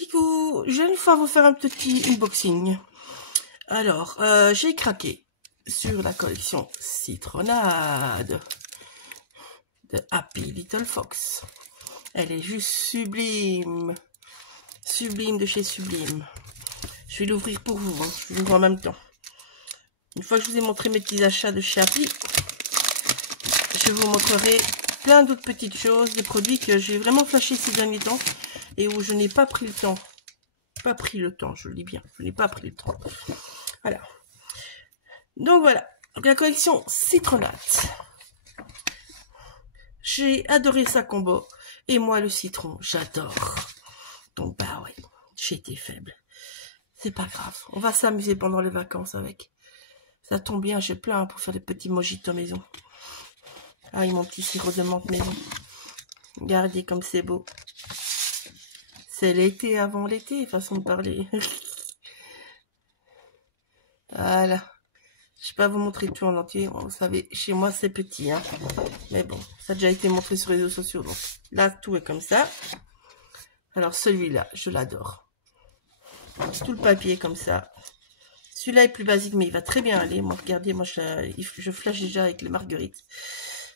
Coucou, je vais une fois vous faire un petit unboxing. Alors, j'ai craqué sur la collection Citronnade de Happy Little Fox. Elle est juste sublime. Sublime de chez Sublime. Je vais l'ouvrir pour vous, hein. Je l'ouvre en même temps. Une fois que je vous ai montré mes petits achats de chez Happy, je vous montrerai plein d'autres petites choses, des produits que j'ai vraiment flashé ces derniers temps et où je n'ai pas pris le temps. Pas pris le temps, je le dis bien. Je n'ai pas pris le temps. Voilà. Donc voilà. Donc la collection Citronnade. J'ai adoré sa combo. Et moi, le citron, j'adore. Donc bah ouais, j'ai été faible. C'est pas grave. On va s'amuser pendant les vacances avec. Ça tombe bien, j'ai plein pour faire des petits mojitos maison. Ah, et mon petit sirop de menthe maison. Regardez comme c'est beau. C'est l'été avant l'été, façon de parler. Voilà. Je vais pas vous montrer tout en entier. Vous savez, chez moi, c'est petit, hein. Mais bon, ça a déjà été montré sur les réseaux sociaux. Donc là, tout est comme ça. Alors, celui-là, je l'adore. Tout le papier comme ça. Celui-là est plus basique, mais il va très bien aller. Moi, regardez, moi, je flash déjà avec les marguerites.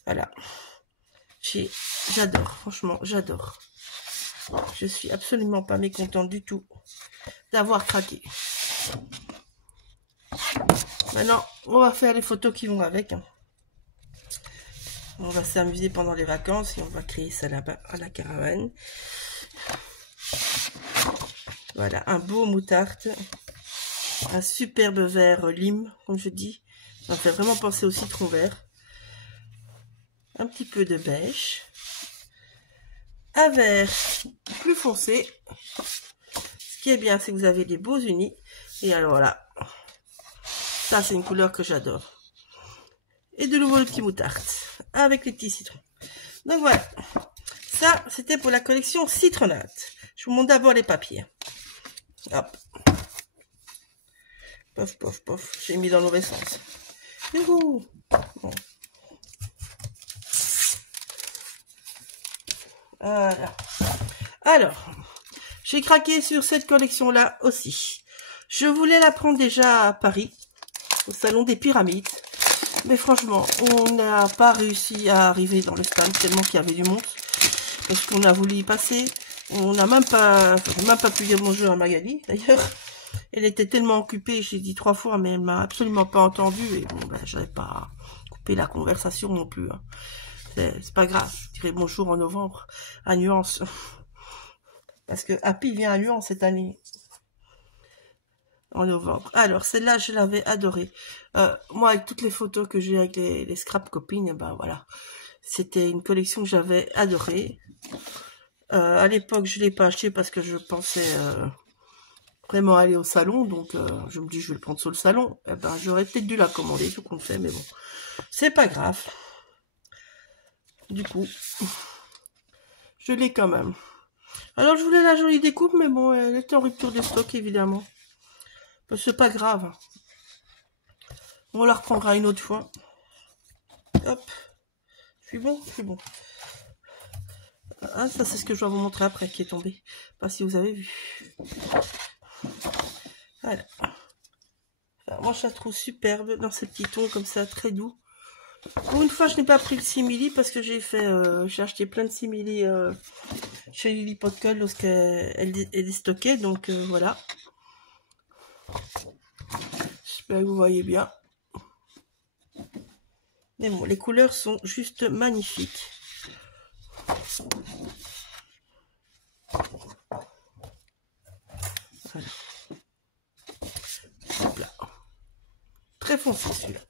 Voilà. J'adore, franchement, j'adore. Je suis absolument pas mécontente du tout d'avoir craqué. Maintenant, on va faire les photos qui vont avec. Hein. On va s'amuser pendant les vacances et on va créer ça là-bas à la caravane. Voilà, un beau moutarde. Un superbe vert lime, comme je dis. Ça me fait vraiment penser au citron vert. Un petit peu de beige. Un vert plus foncé. Ce qui est bien, c'est que vous avez des beaux unis. Et alors là, ça c'est une couleur que j'adore. Et de nouveau le petit moutarde avec les petits citrons. Donc voilà, ça c'était pour la collection Citronnade. Je vous montre d'abord les papiers. Hop. Pof, pof, pof. J'ai mis dans le mauvais sens. Youhou. Bon. Voilà. Alors, j'ai craqué sur cette collection-là aussi. Je voulais la prendre déjà à Paris, au salon des Pyramides. Mais franchement, on n'a pas réussi à arriver dans le stand tellement qu'il y avait du monde. Parce qu'on a voulu y passer. On n'a même pas pu dire bonjour à Magali, d'ailleurs. Elle était tellement occupée, j'ai dit 3 fois, mais elle m'a absolument pas entendu. Et bon, ben, j'avais pas coupé la conversation non plus. Hein. C'est pas grave, je dirais bonjour en novembre, à Nuance. Parce que Happy vient à Nuance cette année. En novembre. Alors, celle-là, je l'avais adorée. Moi, avec toutes les photos que j'ai avec les scrap copines, ben voilà. C'était une collection que j'avais adorée. À l'époque, je l'ai pas acheté parce que je pensais vraiment aller au salon. Donc, je me dis, je vais le prendre sur le salon. Eh ben, j'aurais peut-être dû la commander, tout compte fait, mais bon. C'est pas grave. Du coup, je l'ai quand même. Alors, je voulais la jolie découpe, mais bon, elle était en rupture de stock, évidemment. C'est pas grave. On la reprendra une autre fois. Hop. Je suis bon, je suis bon. Ah, ça, c'est ce que je dois vous montrer après, qui est tombé. Pas si vous avez vu. Voilà. Alors, moi, je la trouve superbe dans ces petits tons comme ça, très doux. Pour une fois, je n'ai pas pris le simili parce que j'ai acheté plein de simili chez Lily Potcal lorsqu'elle est stockée. Donc, voilà. J'espère que vous voyez bien. Mais bon, les couleurs sont juste magnifiques. Voilà. Hop là. Très foncé celui-là.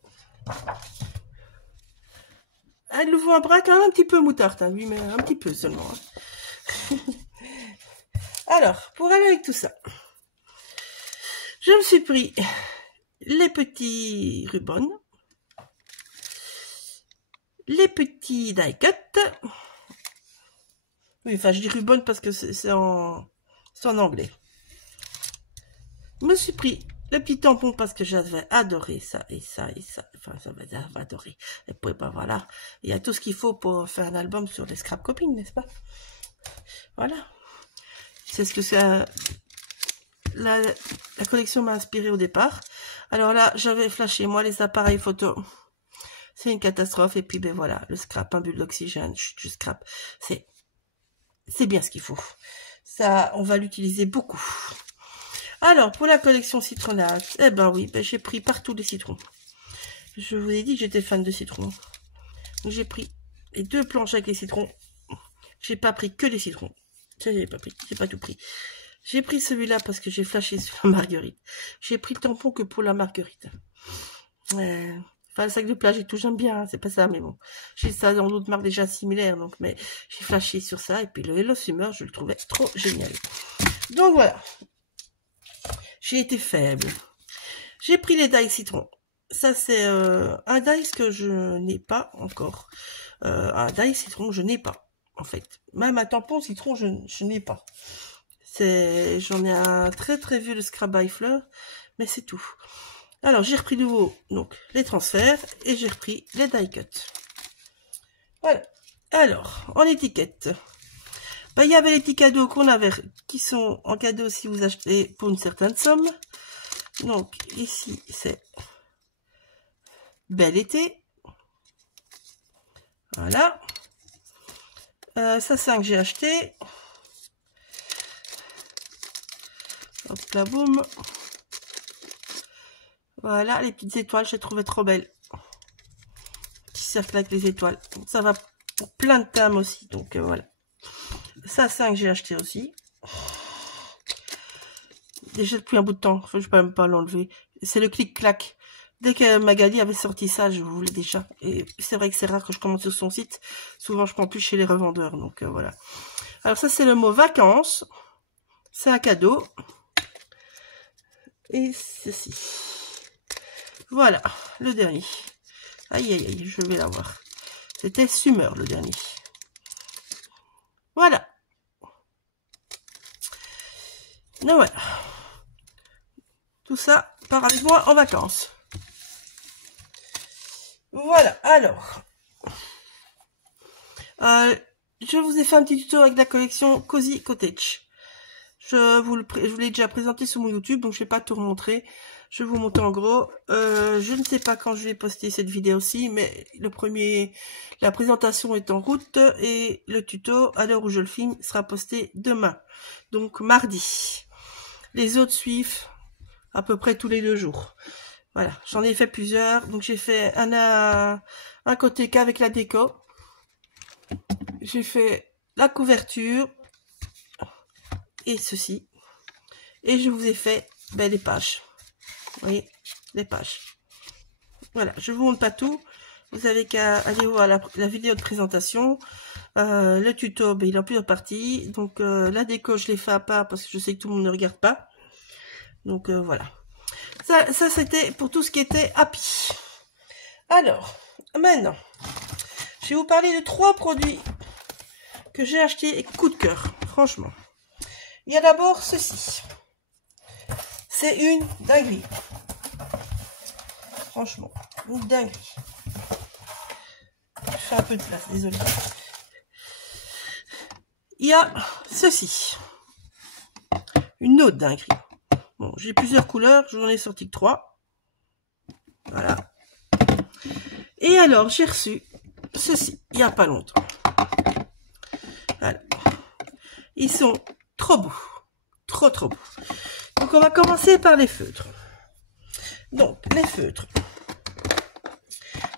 Elle le voit un bras quand même un petit peu moutarde, hein, lui, mais un petit peu seulement. Hein. Alors, pour aller avec tout ça, je me suis pris les petits rubans, les petits die cut. Oui, enfin, je dis rubans parce que c'est en anglais. Je me suis pris le petit tampon parce que j'avais adoré ça et ça et ça. Enfin, ça va adorer. Et puis, ben voilà. Il y a tout ce qu'il faut pour faire un album sur les scrap copines, n'est-ce pas? Voilà. C'est ce que la collection m'a inspiré au départ. Alors là, j'avais flashé, moi, les appareils photo. C'est une catastrophe. Et puis, ben voilà, le scrap, un bulle d'oxygène, je scrap. C'est bien ce qu'il faut. Ça, on va l'utiliser beaucoup. Alors, pour la collection citronnade, eh ben oui, ben j'ai pris partout les citrons. Je vous ai dit que j'étais fan de citrons. J'ai pris les 2 planches avec les citrons. J'ai pas pris que les citrons. Ça, j'ai pas pris. J'ai pas tout pris. J'ai pris celui-là parce que j'ai flashé sur la marguerite. J'ai pris le tampon que pour la marguerite. Enfin, le sac de plage et tout, j'aime bien, hein, c'est pas ça, mais bon. J'ai ça dans d'autres marques déjà similaires, donc, mais j'ai flashé sur ça. Et puis le Hello Summer, je le trouvais trop génial. Donc voilà. J'ai été faible. J'ai pris les dice citron. Ça, c'est un dice que je n'ai pas encore. Un dice citron, je n'ai pas, en fait. Même un tampon citron, je n'ai pas. J'en ai un très très vieux, le Scrap by Fleur, mais c'est tout. Alors, j'ai repris de nouveau donc, les transferts et j'ai repris les die cut. Voilà. Alors, en étiquette, ben, il y avait les petits cadeaux qu'on avait, qui sont en cadeau si vous achetez pour une certaine somme. Donc, ici, c'est Bel été. Voilà. Ça, c'est un que j'ai acheté. Hop là, boum. Voilà, les petites étoiles, je les trouvais trop belles. Petit cercle avec les étoiles. Ça va pour plein de thèmes aussi. Donc, voilà. Ça, c'est un que j'ai acheté aussi. Déjà depuis un bout de temps. Je ne vais même pas l'enlever. C'est le clic-clac. Dès que Magali avait sorti ça, je voulais déjà. Et c'est vrai que c'est rare que je commande sur son site. Souvent, je prends plus chez les revendeurs. Donc, voilà. Alors, ça, c'est le mot vacances. C'est un cadeau. Et ceci. Voilà, le dernier. Aïe, aïe, aïe, je vais l'avoir. C'était Summer, le dernier. Voilà. Donc voilà. Tout ça part avec moi en vacances. Voilà, alors. Je vous ai fait un petit tuto avec la collection Cozy Cottage. Je vous l'ai déjà présenté sur mon YouTube, donc je ne vais pas tout remontrer. Je vais vous montrer en gros. Je ne sais pas quand je vais poster cette vidéo aussi, mais la présentation est en route et le tuto, à l'heure où je le filme, sera posté demain. Donc mardi. Les autres suivent à peu près tous les 2 jours. Voilà, j'en ai fait plusieurs. Donc j'ai fait un côté qu'avec la déco. J'ai fait la couverture. Et ceci. Et je vous ai fait les pages. Vous voyez, les pages. Voilà, je vous montre pas tout. Vous avez qu'à aller voir la vidéo de présentation. Le tuto, il est en plusieurs parties. Donc la déco, je l'ai fait à part parce que je sais que tout le monde ne regarde pas. Donc voilà. Ça c'était pour tout ce qui était happy. Alors, maintenant, je vais vous parler de 3 produits que j'ai achetés et coup de cœur, franchement. Il y a d'abord ceci. C'est une dinguerie. Franchement, une dinguerie. Je fais un peu de place, désolé. Il y a ceci. Une autre dinguerie. Bon, j'ai plusieurs couleurs, je n'en ai sorti que 3. Voilà. Et alors, j'ai reçu ceci, il n'y a pas longtemps. Voilà. Ils sont trop beaux. Trop, trop beaux. Donc, on va commencer par les feutres. Donc, les feutres.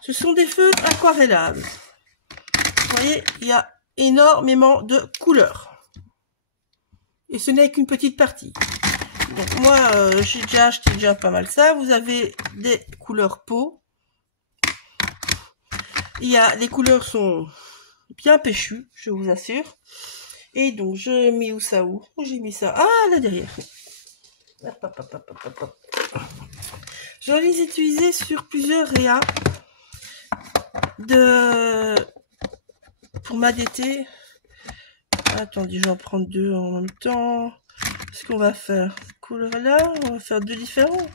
Ce sont des feutres aquarellables. Vous voyez, il y a énormément de couleurs. Et ce n'est qu'une petite partie. Donc, moi, j'ai déjà acheté pas mal ça. Vous avez des couleurs peau. Les couleurs sont bien péchues, je vous assure. Et donc, je mets où ça où j'ai mis ça. Ah, là derrière. Je les ai utilisés sur plusieurs réas pour ma d'été. Attendez, je vais en prendre 2 en même temps. Ce qu'on va faire, cette couleur-là, on va faire 2 différents.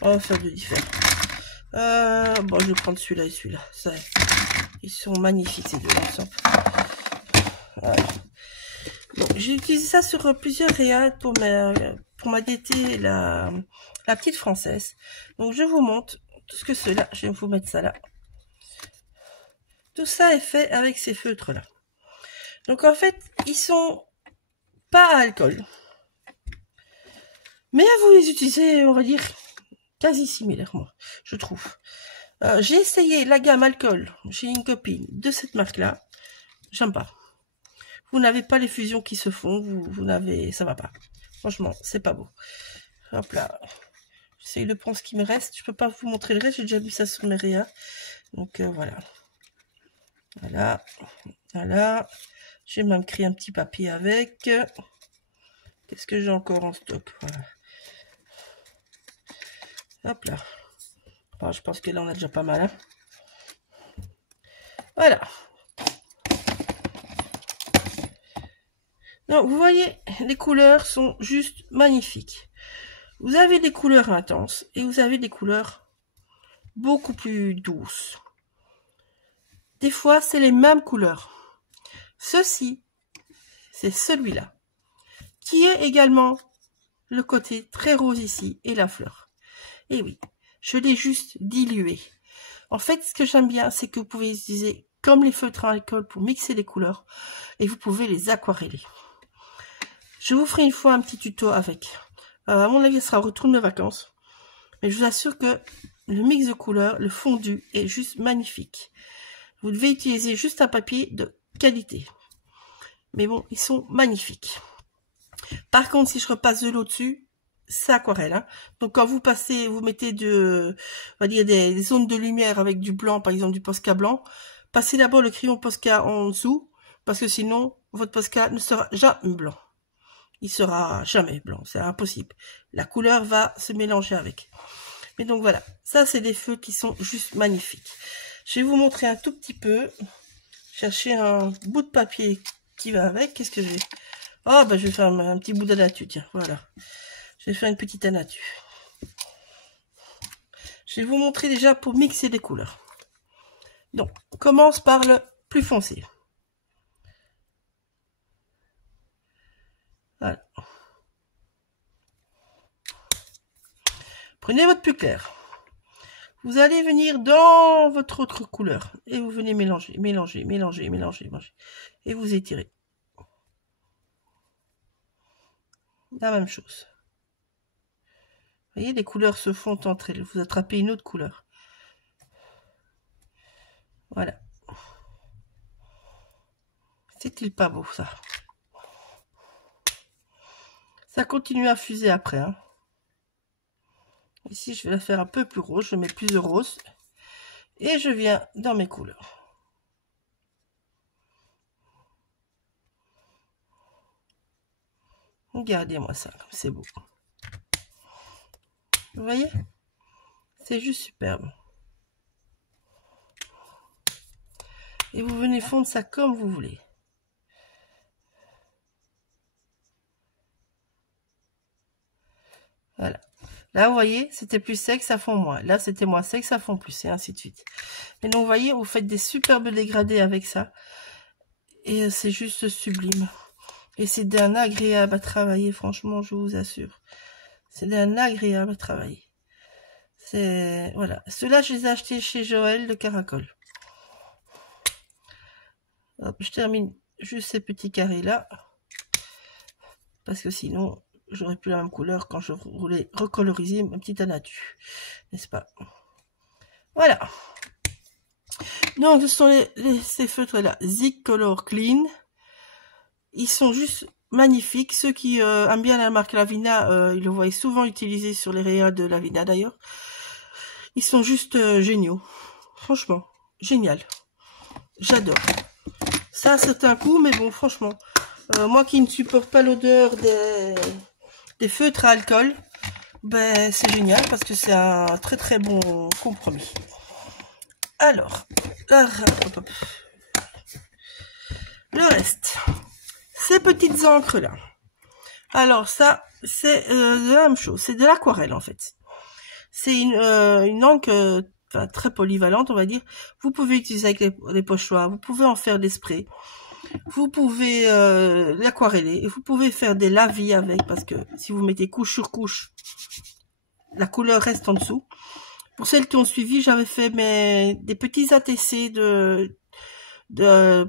On va faire 2 différents. Bon, je vais prendre celui-là et celui-là. Ils sont magnifiques ces deux ensemble. Voilà. J'ai utilisé ça sur plusieurs réals pour m'aider la petite française. Donc je vous montre tout ce que cela. Je vais vous mettre ça là. Tout ça est fait avec ces feutres là. Donc en fait, ils sont pas à alcool. Mais vous les utilisez, on va dire, quasi similairement, je trouve. J'ai essayé la gamme alcool chez une copine de cette marque-là. J'aime pas. Vous n'avez pas les fusions qui se font, vous n'avez, ça va pas. Franchement, c'est pas beau. Hop là. J'essaye de prendre ce qui me reste. Je peux pas vous montrer le reste, j'ai déjà vu ça sur mes réas. Donc voilà. Voilà. Voilà. J'ai même créé un petit papier avec. Qu'est-ce que j'ai encore en stock? Voilà. Hop là. Bon, je pense que là, on a déjà pas mal. Hein. Voilà. Donc, vous voyez, les couleurs sont juste magnifiques. Vous avez des couleurs intenses et vous avez des couleurs beaucoup plus douces. Des fois, c'est les mêmes couleurs. Ceci, c'est celui-là, qui est également le côté très rose ici et la fleur. Et oui, je l'ai juste dilué. En fait, ce que j'aime bien, c'est que vous pouvez utiliser comme les feutres à alcool pour mixer les couleurs et vous pouvez les aquareller. Je vous ferai une fois un petit tuto avec. À mon avis, ce sera au retour de mes vacances. Mais je vous assure que le mix de couleurs, le fondu est juste magnifique. Vous devez utiliser juste un papier de qualité. Mais bon, ils sont magnifiques. Par contre, si je repasse de l'eau dessus, c'est aquarelle. Hein. Donc quand vous passez, vous mettez on va dire des zones de lumière avec du blanc, par exemple du Posca blanc, passez d'abord le crayon Posca en dessous, parce que sinon, votre Posca ne sera jamais blanc. Il sera jamais blanc, c'est impossible. La couleur va se mélanger avec. Mais donc voilà, ça c'est des feux qui sont juste magnifiques. Je vais vous montrer un tout petit peu. Chercher un bout de papier qui va avec. Qu'est-ce que j'ai? Oh, bah je vais faire un petit bout d'anatu, tiens, voilà. Je vais faire une petite anatu. Je vais vous montrer déjà pour mixer les couleurs. Donc, on commence par le plus foncé. Voilà. Prenez votre plus clair. Vous allez venir dans votre autre couleur. Et vous venez mélanger, mélanger, mélanger, mélanger, mélanger. Et vous étirez. La même chose. Vous voyez, les couleurs se font entre elles. Vous attrapez une autre couleur. Voilà. C'est-il pas beau, ça? Ça continue à fuser après. Hein. Ici, je vais la faire un peu plus rose. Je mets plus de rose. Et je viens dans mes couleurs. Regardez-moi ça, c'est beau. Vous voyez? C'est juste superbe. Et vous venez fondre ça comme vous voulez. Voilà. Là, vous voyez, c'était plus sec, ça fond moins. Là, c'était moins sec, ça fond plus, et ainsi de suite. Et donc, vous voyez, vous faites des superbes dégradés avec ça. Et c'est juste sublime. Et c'est d'un agréable à travailler, franchement, je vous assure. C'est d'un agréable à travailler. C'est... Voilà. Ceux-là, je les ai achetés chez Joël de Caracol. Hop, je termine juste ces petits carrés-là. Parce que sinon, j'aurais plus la même couleur quand je voulais recoloriser ma petite anatu. N'est-ce pas? Voilà. Donc, ce sont ces feutres-là. Zig Color Clean. Ils sont juste magnifiques. Ceux qui aiment bien la marque Lavina, ils le voient souvent utilisé sur les rayons de Lavina d'ailleurs. Ils sont juste géniaux. Franchement, génial. J'adore. Ça, c'est un coup, mais bon, franchement, moi qui ne supporte pas l'odeur des feutres à alcool, ben c'est génial parce que c'est un très très bon compromis. Alors, le reste, ces petites encres là. Alors ça, c'est la même chose, c'est de l'aquarelle en fait. C'est une encre très polyvalente, on va dire. Vous pouvez utiliser avec les pochoirs, vous pouvez en faire des sprays. Vous pouvez l'aquareller, vous pouvez faire des lavis avec, parce que si vous mettez couche sur couche, la couleur reste en dessous. Pour celles qui ont suivi, j'avais fait des petits ATC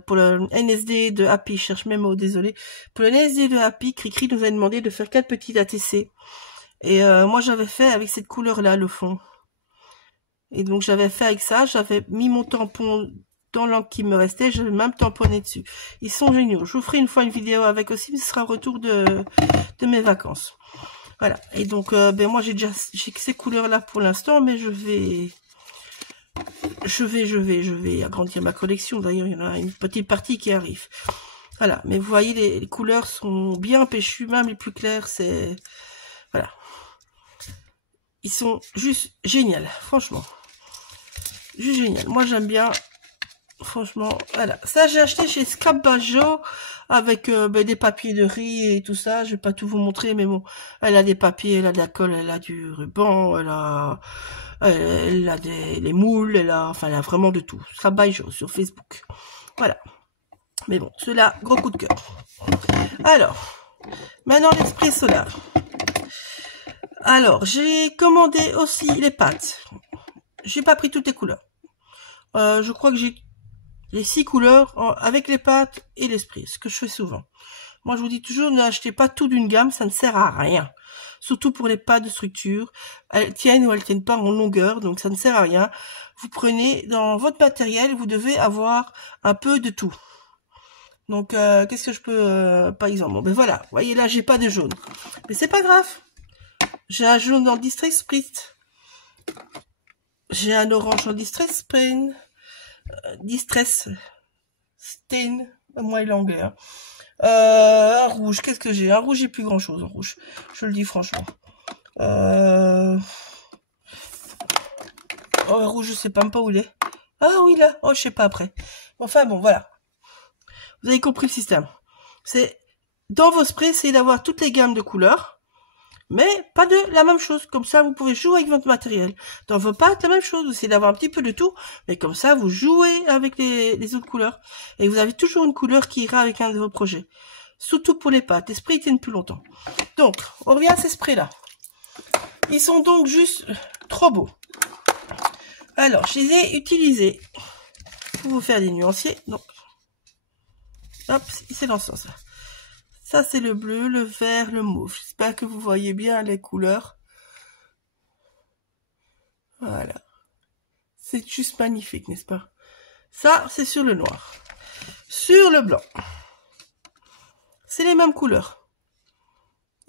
pour le NSD de Happy, je cherche mes mots, désolé. Pour le NSD de Happy, Cricri nous a demandé de faire 4 petits ATC. Et moi, j'avais fait avec cette couleur-là, le fond. Et donc, j'avais fait avec ça, j'avais mis mon tampon dans l'encre qui me restait, j'avais même tamponné dessus. Ils sont géniaux. Je vous ferai une fois une vidéo avec aussi, mais ce sera retour de mes vacances. Voilà. Et donc, moi, j'ai que ces couleurs-là pour l'instant, mais je vais agrandir ma collection. D'ailleurs, il y en a une petite partie qui arrive. Voilà. Mais vous voyez, les couleurs sont bien péchues, même les plus claires, c'est... Voilà. Ils sont juste géniaux, franchement. Juste génial. Moi, j'aime bien. Franchement, voilà. Ça, j'ai acheté chez Scrap Bajo avec des papiers de riz et tout ça. Je vais pas tout vous montrer, mais bon. Elle a des papiers, elle a de la colle, elle a du ruban, elle a les moules, elle a vraiment de tout. Scrap Bajo sur Facebook. Voilà. Mais bon, cela, gros coup de cœur. Alors, maintenant l'esprit solaire. Alors, j'ai commandé aussi les pâtes. J'ai pas pris toutes les couleurs. Je crois que j'ai les 6 couleurs avec les pâtes et l'esprit, ce que je fais souvent. Moi, je vous dis toujours, n'achetez pas tout d'une gamme, ça ne sert à rien. Surtout pour les pâtes de structure. Elles tiennent ou elles tiennent pas en longueur, donc ça ne sert à rien. Vous prenez dans votre matériel, vous devez avoir un peu de tout. Donc, qu'est-ce que je peux, par exemple, bon, ben voilà, vous voyez là, j'ai pas de jaune. Mais c'est pas grave. J'ai un jaune en Distress Spritz. J'ai un orange en Distress Stain. Distress Stain. Moi, il est anglais. Hein. Un rouge. Qu'est-ce que j'ai? Un rouge, j'ai plus grand chose en rouge. Je le dis franchement. Un rouge, je sais pas même pas où il est. Ah oui, là. Oh, je sais pas après. Enfin, bon, voilà. Vous avez compris le système. C'est, dans vos sprays, c'est d'avoir toutes les gammes de couleurs. Mais pas de la même chose. Comme ça, vous pouvez jouer avec votre matériel. Dans vos pâtes, la même chose. Vous essayez d'avoir un petit peu de tout. Mais comme ça, vous jouez avec les autres couleurs. Et vous avez toujours une couleur qui ira avec un de vos projets. Surtout pour les pâtes. Les sprays tiennent plus longtemps. Donc, on revient à ces sprays-là. Ils sont donc juste trop beaux. Alors, je les ai utilisés pour vous faire des nuanciers. Donc, hop, c'est dans ce sens-là. Ça, c'est le bleu, le vert, le mauve. J'espère que vous voyez bien les couleurs. Voilà. C'est juste magnifique, n'est-ce pas? Ça, c'est sur le noir. Sur le blanc, c'est les mêmes couleurs.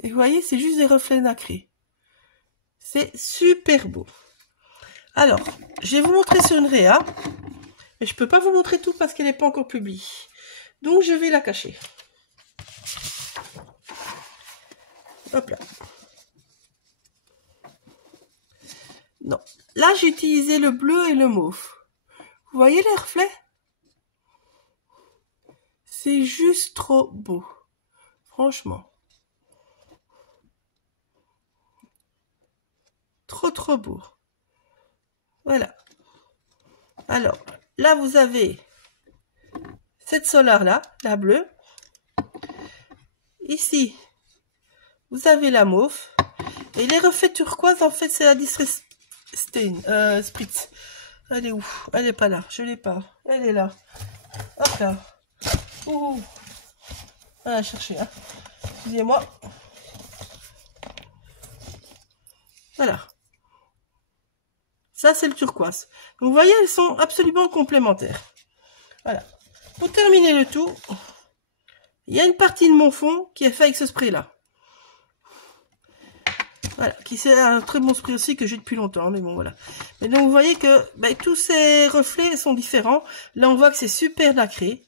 Et vous voyez, c'est juste des reflets nacrés. C'est super beau. Alors, je vais vous montrer sur une réa. Mais je peux pas vous montrer tout parce qu'elle n'est pas encore publiée. Donc, je vais la cacher. Hop là. Non. Là, j'ai utilisé le bleu et le mauve. Vous voyez les reflets? C'est juste trop beau. Franchement. Trop beau. Voilà. Alors, là, vous avez cette solar-là, la bleue. Ici, vous avez la mauve. Et les reflets turquoise, en fait, c'est la Distress Stain, Spritz. Elle est où? Elle est pas là. Je l'ai pas. Elle est là. Hop là. Ouh. On va la chercher, hein. Excusez-moi. Voilà. Ça, c'est le turquoise. Donc, vous voyez, elles sont absolument complémentaires. Voilà. Pour terminer le tout, il y a une partie de mon fond qui est fait avec ce spray-là. Voilà, qui c'est un très bon spray aussi que j'ai depuis longtemps, mais bon, voilà. Mais donc, vous voyez que tous ces reflets sont différents. Là, on voit que c'est super nacré.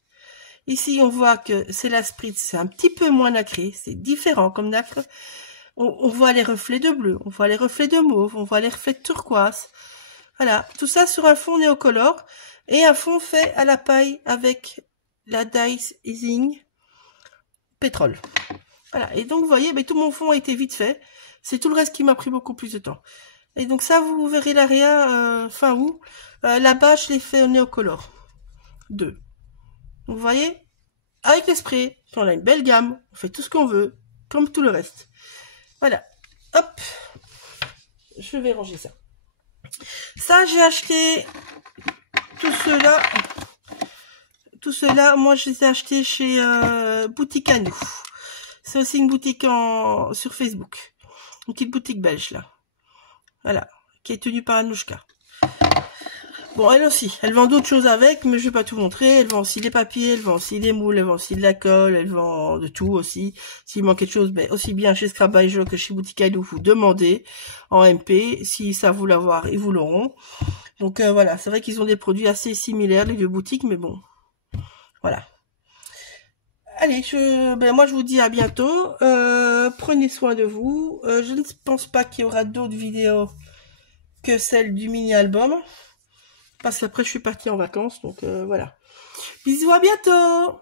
Ici, on voit que c'est la Spritz, c'est un petit peu moins nacré. C'est différent comme nacre. On voit les reflets de bleu, on voit les reflets de mauve, on voit les reflets de turquoise. Voilà, tout ça sur un fond néocolore et un fond fait à la paille avec la Dice Easing pétrole. Voilà, et donc vous voyez, tout mon fond a été vite fait. C'est tout le reste qui m'a pris beaucoup plus de temps. Et donc ça, vous verrez l'area fin août. Là-bas, je l'ai fait au néocolore 2. Vous voyez, avec les sprays. On a une belle gamme, on fait tout ce qu'on veut, comme tout le reste. Voilà, hop, je vais ranger ça. Ça, j'ai acheté tout cela, moi je les ai achetés chez Boutique à nous. C'est aussi une boutique sur Facebook, une petite boutique belge là. Voilà, qui est tenue par Anouchka. Bon, elle aussi, elle vend d'autres choses avec, mais je vais pas tout montrer. Elle vend aussi des papiers, elle vend aussi des moules, elle vend aussi de la colle, elle vend de tout aussi. S'il manque quelque chose, ben, aussi bien chez Scrap by Joe que chez Boutique à nous, vous demandez en MP. Si ça vous l'avoir, ils vous l'auront. Donc voilà, c'est vrai qu'ils ont des produits assez similaires, les deux boutiques, mais bon, voilà. Allez, moi je vous dis à bientôt. Prenez soin de vous. Je ne pense pas qu'il y aura d'autres vidéos que celle du mini-album. Parce qu'après, je suis partie en vacances, donc voilà. Bisous, à bientôt!